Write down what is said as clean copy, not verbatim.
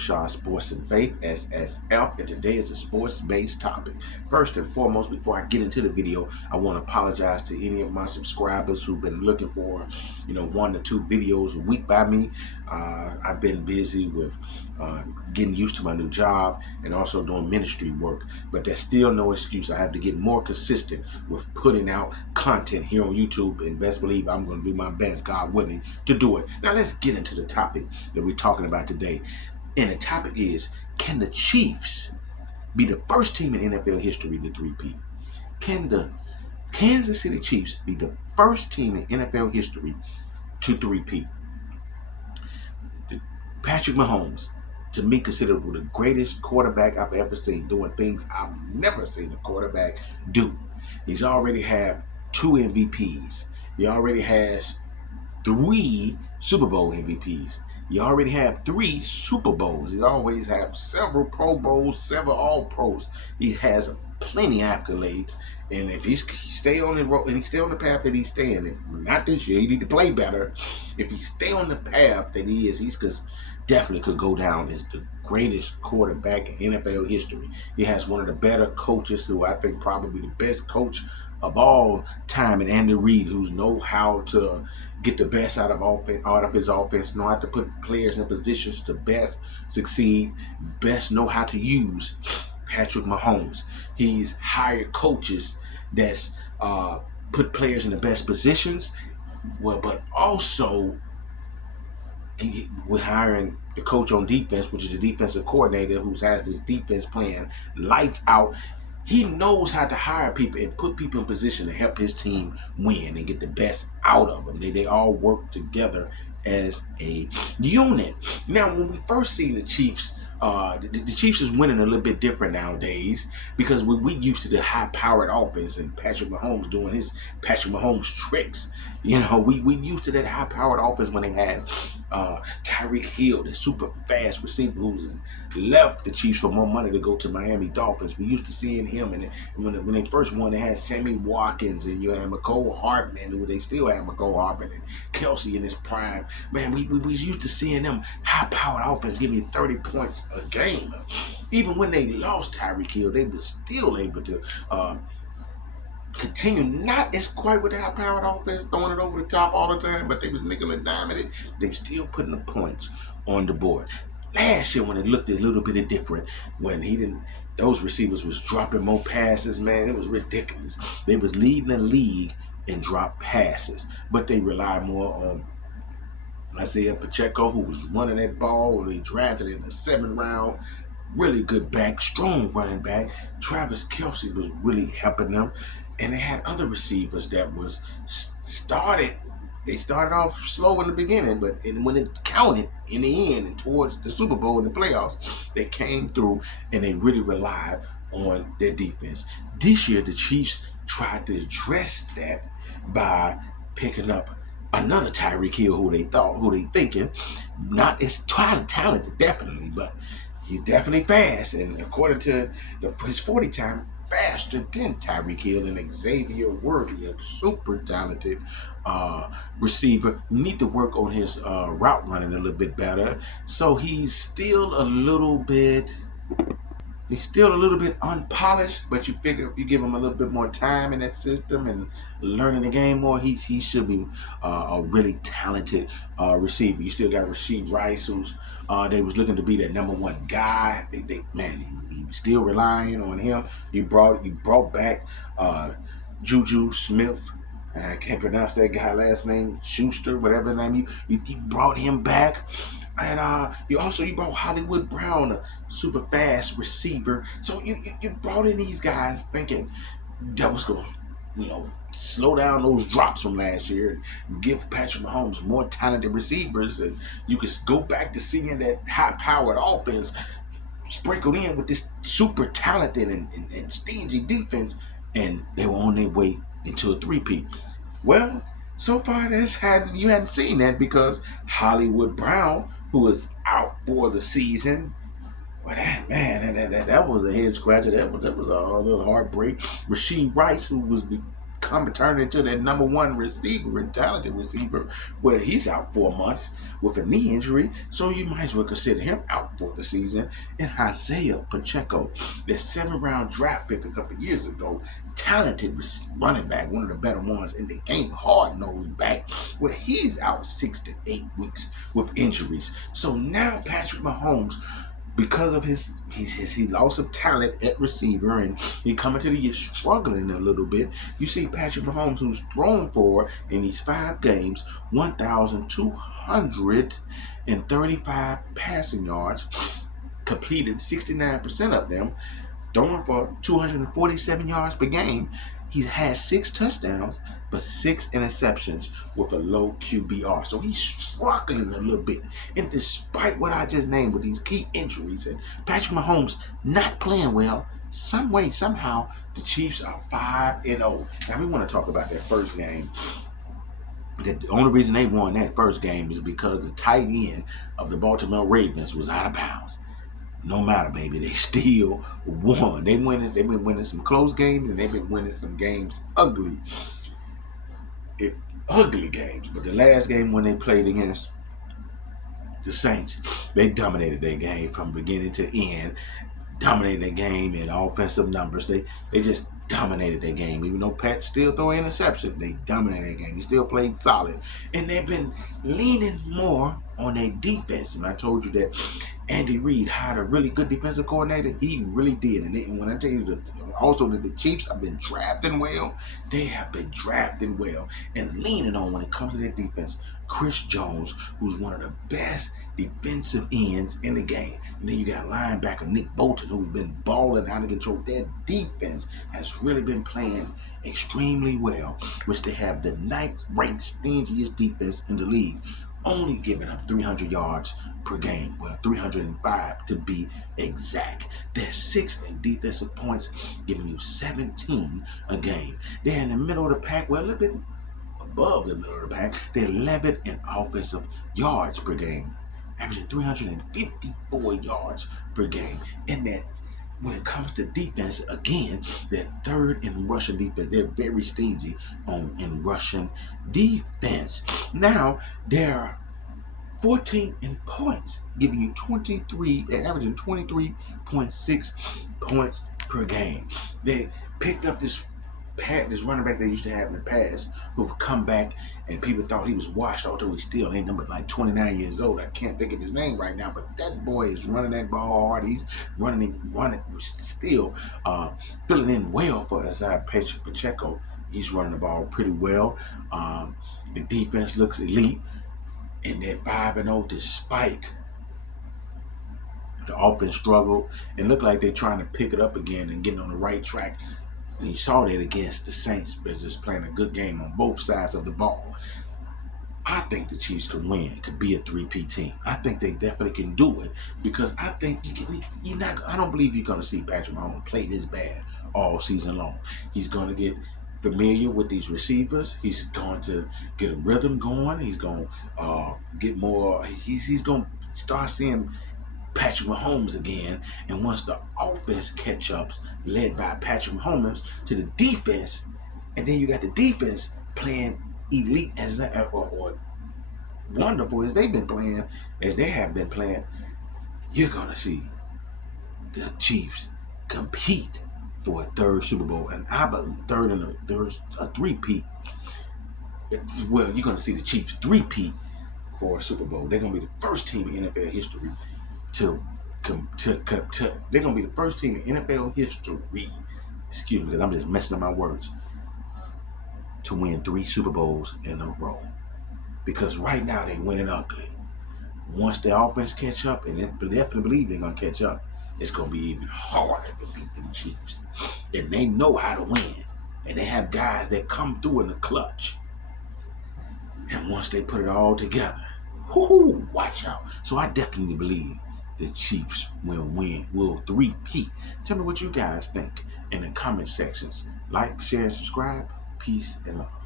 Shaw Sports and Faith, SSF, and today is a sports-based topic. First and foremost, before I get into the video, I want to apologize to any of my subscribers who've been looking for, 1 to 2 videos a week by me. I've been busy with getting used to my new job and also doing ministry work, but there's still no excuse. I have to get more consistent with putting out content here on YouTube, and best believe I'm going to do my best, God willing, to do it. Now let's get into the topic that we're talking about today. And the topic is, can the Chiefs be the first team in NFL history to three-peat? Can the Kansas City Chiefs be the first team in NFL history to three-peat? Patrick Mahomes, to me, considered the greatest quarterback I've ever seen, doing things I've never seen a quarterback do. He's already had 2 MVPs. He already has 3 Super Bowl MVPs. He already have 3 Super Bowls. He's always had several Pro Bowls, several All Pros. He has plenty of accolades. And if he stay on the road and he stay on the path that he's staying, not this year, he need to play better. If he stay on the path that he is, he's definitely could go down as the greatest quarterback in NFL history. He has one of the better coaches, who I think probably the best coach of all time, and Andy Reid, who's know how to get the best out of his offense, know how to put players in positions to best succeed, best know how to use Patrick Mahomes. He's hired coaches that's put players in the best positions, but also we're hiring the coach on defense, which is the defensive coordinator, who has this defense plan lights out. He knows how to hire people and put people in position to help his team win and get the best out of them. They all work together as a unit. Now, when we first see the Chiefs, the Chiefs is winning a little bit different nowadays, because we used to the high-powered offense and Patrick Mahomes doing his Patrick Mahomes tricks. We used to that high-powered offense when they had Tyreek Hill, the super fast receiver who left the Chiefs for more money to go to Miami Dolphins. We used to seeing him, and when they first won, they had Sammy Watkins, and you had McCole Hardman, who they still have McCole Hardman, and Kelsey in his prime. Man, we used to seeing them high-powered offense give you 30 points a game. Even when they lost Tyreek Hill, they were still able to continue, not as quite with the high-powered offense, throwing it over the top all the time, but they was nickel and diming it. They were still putting the points on the board. Last year, when it looked a little bit different, when those receivers was dropping more passes, man, it was ridiculous. They was leading the league in drop passes, but they relied more on Isaiah Pacheco, who was running that ball. They drafted in the 7th round. Really good back, strong running back. Travis Kelsey was really helping them. And they had other receivers that was started. They started off slow in the beginning, but when it counted in the end and towards the Super Bowl and the playoffs, they came through and they really relied on their defense. This year, the Chiefs tried to address that by picking up another Tyreek Hill, who they thinking not as talented, definitely, but he's definitely fast, and according to his 40 time, faster than Tyreek Hill. And Xavier Worthy, a super talented receiver, need to work on his route running a little bit better. So he's still a little bit unpolished, but you figure if you give him a little bit more time in that system and learning the game more, he should be a really talented receiver. You still got Rashee Rice, who's they was looking to be that number 1 guy. You still relying on him. You brought back Juju Smith. I can't pronounce that guy last name, Schuster, whatever name. You brought him back. And you brought Hollywood Brown, a super fast receiver. So you brought in these guys thinking that was going to, slow down those drops from last year and give Patrick Mahomes more talented receivers. And you could go back to seeing that high-powered offense sprinkled in with this super talented and stingy defense. And they were on their way into a three-peat. Well, so far you hadn't seen that, because Hollywood Brown, who is out for the season, well, that was a head scratcher. That was a little heartbreak. Rashee Rice, who was come and turn into that number one receiver and talented receiver, where he's out 4 months with a knee injury, so you might as well consider him out for the season. And Isaiah Pacheco, their 7th-round draft pick a couple years ago, talented running back, one of the better ones in the game, hard-nosed back, where he's out 6 to 8 weeks with injuries. So now Patrick Mahomes, because of he loss of talent at receiver, and he coming to the year struggling a little bit. You see Patrick Mahomes, who's thrown for in these 5 games 1,235 passing yards, completed 69% of them, throwing for 247 yards per game. He has 6 touchdowns, but 6 interceptions with a low QBR. So he's struggling a little bit. And despite what I just named with these key injuries and Patrick Mahomes not playing well, some way, somehow, the Chiefs are 5-0. Now we want to talk about that first game. The only reason they won that first game is because the tight end of the Baltimore Ravens was out of bounds. No matter, baby, they still won. They've been winning some close games, and they've been winning some games ugly games. But the last game when they played against the Saints, they dominated their game from beginning to end. Dominated their game in offensive numbers. They just dominated their game. Even though Pat still threw an interception, they dominated their game. He still played solid. And they've been leaning more on their defense. And I told you that Andy Reid hired a really good defensive coordinator. He really did. And when I tell you that also that the Chiefs have been drafting well, they have been drafting well and leaning on, when it comes to their defense, Chris Jones, who's one of the best defensive ends in the game. And then you got linebacker Nick Bolton, who's been balling out of control. Their defense has really been playing extremely well, which they have the 9th-ranked stingiest defense in the league, only giving up 300 yards per game. Well, 305 to be exact. They're 6th in defensive points, giving you 17 a game. They're in the middle of the pack, well, a little bit above the middle of the pack. They're 11th in offensive yards per game, averaging 354 yards per game. And that, when it comes to defense, again, they're 3rd in rushing defense. They're very stingy in rushing defense. Now, they're 14th in points, giving you they're averaging 23.6 points per game. They picked up this running back they used to have in the past, who've come back, and people thought he was washed, although he's still ain't number like 29 years old. I can't think of his name right now, but that boy is running that ball hard. He's running still, filling in well for Isaiah Pacheco. He's running the ball pretty well. The defense looks elite, and they're 5-0 despite the offense struggle, and look like they're trying to pick it up again and getting on the right track. And you saw that against the Saints, but just playing a good game on both sides of the ball. I think the Chiefs could win. It could be a 3-peat team. I think they definitely can do it, because I think I don't believe you're going to see Patrick Mahomes play this bad all season long. He's going to get familiar with these receivers. He's going to get a rhythm going. He's going to get more. He's going to start seeing Patrick Mahomes again, and once the offense catch ups, led by Patrick Mahomes, to the defense, and then you got the defense playing elite or wonderful as they have been playing, you're gonna see the Chiefs compete for a 3rd Super Bowl, and I believe 3rd and a 3-peat. Well, you're gonna see the Chiefs 3-peat for a Super Bowl. They're gonna be the first team in NFL history they're going to be the first team in NFL history, excuse me, because I'm just messing up my words, to win 3 Super Bowls in a row. Because right now they're winning ugly. Once the offense catch up, and they definitely believe they're going to catch up, it's going to be even harder to beat them Chiefs. And they know how to win. And they have guys that come through in the clutch. And once they put it all together, watch out. So I definitely believe the Chiefs will 3-peat. Tell me what you guys think in the comment sections. Like, share, and subscribe. Peace and love.